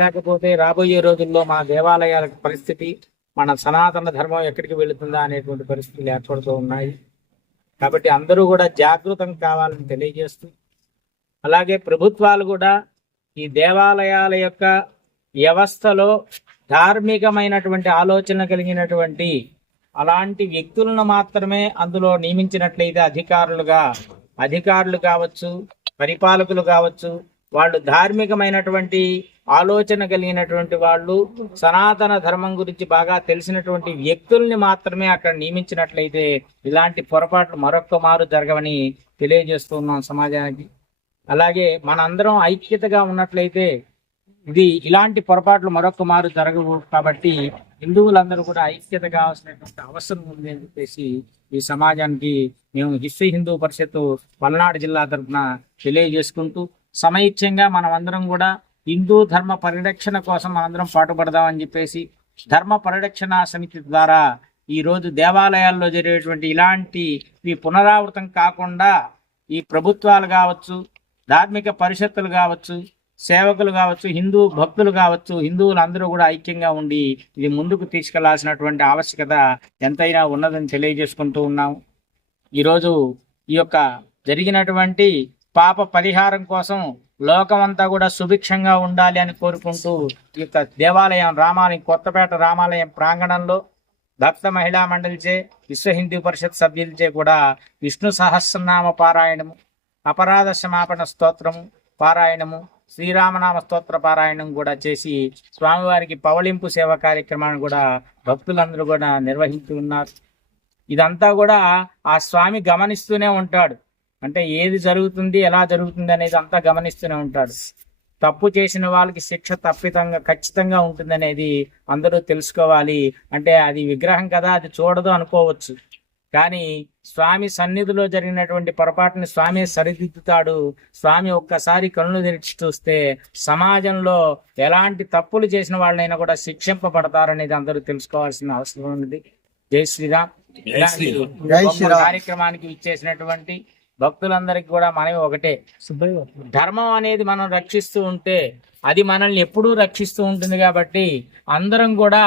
లేకపోతే రాబోయే రోజుల్లో మన దేవాలయాల పరిస్థితి, మన సనాతన ధర్మం ఎక్కడికి వెళుతుందా అనేటువంటి పరిస్థితులు ఏర్పడుతూ ఉన్నాయి. కాబట్టి అందరూ కూడా జాగృతం కావాలని తెలియజేస్తూ, అలాగే ప్రభుత్వాలు కూడా ఈ దేవాలయాల యొక్క వ్యవస్థలో ధార్మికమైనటువంటి ఆలోచన కలిగినటువంటి అలాంటి వ్యక్తులను మాత్రమే అందులో నియమించినట్లయితే అధికారులు కావచ్చు, పరిపాలకులు కావచ్చు, వాళ్ళు ధార్మికమైనటువంటి ఆలోచన కలిగినటువంటి వాళ్ళు, సనాతన ధర్మం గురించి బాగా తెలిసినటువంటి వ్యక్తుల్ని మాత్రమే అక్కడ నియమించినట్లయితే ఇలాంటి పొరపాట్లు మరొక్క మారు జరగవని తెలియజేస్తున్నాం సమాజానికి. అలాగే మనందరం ఐక్యతగా ఉన్నట్లయితే ఇలాంటి పొరపాట్లు మరొక మారు జరగవు. కాబట్టి హిందువులందరూ కూడా ఐక్యత కావాల్సినటువంటి అవసరం ఉంది అని చెప్పేసి ఈ సమాజానికి మేము హిస్సీ హిందూ పరిషత్తు పల్నాడు జిల్లా తరఫున తెలియజేసుకుంటూ, సమైక్యంగా మనం అందరం కూడా హిందూ ధర్మ పరిరక్షణ కోసం మనందరం పాటుపడదామని చెప్పేసి ధర్మ పరిరక్షణ సమితి ద్వారా ఈరోజు దేవాలయాల్లో జరిగేటువంటి ఇలాంటి పునరావృతం కాకుండా ఈ ప్రభుత్వాలు కావచ్చు, ధార్మిక పరిషత్తులు కావచ్చు, సేవకులు కావచ్చు, హిందూ భక్తులు కావచ్చు, హిందువులందరూ కూడా ఐక్యంగా ఉండి ఇది ముందుకు తీసుకెళ్లాల్సినటువంటి ఆవశ్యకత ఎంతైనా ఉన్నదని తెలియజేసుకుంటూ ఉన్నాము. ఈరోజు ఈ యొక్క జరిగినటువంటి పాప పరిహారం కోసం లోకమంతా కూడా సుభిక్షంగా ఉండాలి అని కోరుకుంటూ ఈ యొక్క దేవాలయం కొత్తపేట రామాలయం ప్రాంగణంలో భక్త మహిళా మండలిచే, విశ్వ హిందూ పరిషత్ సభ్యులచే కూడా విష్ణు సహస్రనామ పారాయణము, అపరాధ క్షమాపణ స్తోత్రము పారాయణము, శ్రీరామనామ స్తోత్ర పారాయణం కూడా చేసి స్వామివారికి పవళింపు సేవ కార్యక్రమాన్ని కూడా భక్తులందరూ కూడా నిర్వహిస్తూ ఉన్నారు. ఇదంతా కూడా ఆ స్వామి గమనిస్తూనే ఉంటాడు. అంటే ఏది జరుగుతుంది, ఎలా జరుగుతుంది అనేది అంతా గమనిస్తూనే ఉంటాడు. తప్పు చేసిన వాళ్ళకి శిక్ష ఖచ్చితంగా ఉంటుంది అనేది అందరూ తెలుసుకోవాలి. అంటే అది విగ్రహం కదా, అది చూడదు అనుకోవచ్చు, కానీ స్వామి సన్నిధిలో జరిగినటువంటి పొరపాటుని స్వామి సరిదిద్దుతాడు. స్వామి ఒక్కసారి కళ్ళు తెరిచి చూస్తే సమాజంలో ఎలాంటి తప్పులు చేసిన వాళ్ళైనా కూడా శిక్షింపబడతారనేది అందరూ తెలుసుకోవాల్సిన అవసరం ఉంది. జై శ్రీరామ్. కార్యక్రమానికి ఇచ్చేసినటువంటి భక్తులందరికీ కూడా మనవి ఒకటే, ధర్మం అనేది మనం రక్షిస్తూ ఉంటే అది మనల్ని ఎప్పుడూ రక్షిస్తూ ఉంటుంది. కాబట్టి అందరం కూడా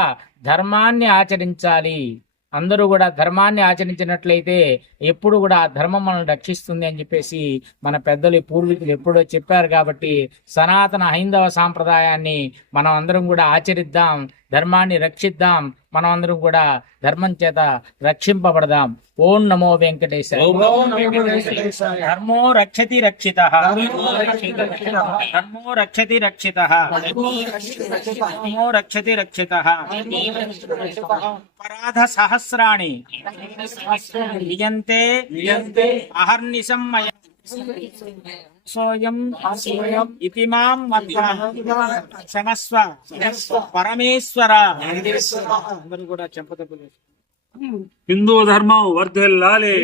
ధర్మాన్ని ఆచరించాలి. అందరూ కూడా ధర్మాన్ని ఆచరించినట్లయితే ఎప్పుడు కూడా ఆ ధర్మం మనల్ని రక్షిస్తుంది అని చెప్పేసి మన పెద్దలు పూర్వీకులు ఎప్పుడో చెప్పారు. కాబట్టి సనాతన హైందవ సాంప్రదాయాన్ని మనం అందరం కూడా ఆచరిద్దాం, ధర్మాన్ని రక్షిద్దాం, మనం అందరం కూడా ధర్మం చేత రక్షింపబడదాం. ఓం నమో వెంకటేశాయ. ధర్మో రక్షతి రక్షితః, ధర్మో రక్షతి రక్షితః, ధర్మో రక్షతి రక్షితః. అపరాధ సహస్రాణి నియంతే అహర్నిశం మయ సోయం ఇతి మాం క్షమస్వ పరమేశ్వర. అందరూ కూడా చెంపదెబ్బలు. హిందూ ధర్మం వర్ధిల్లాలి.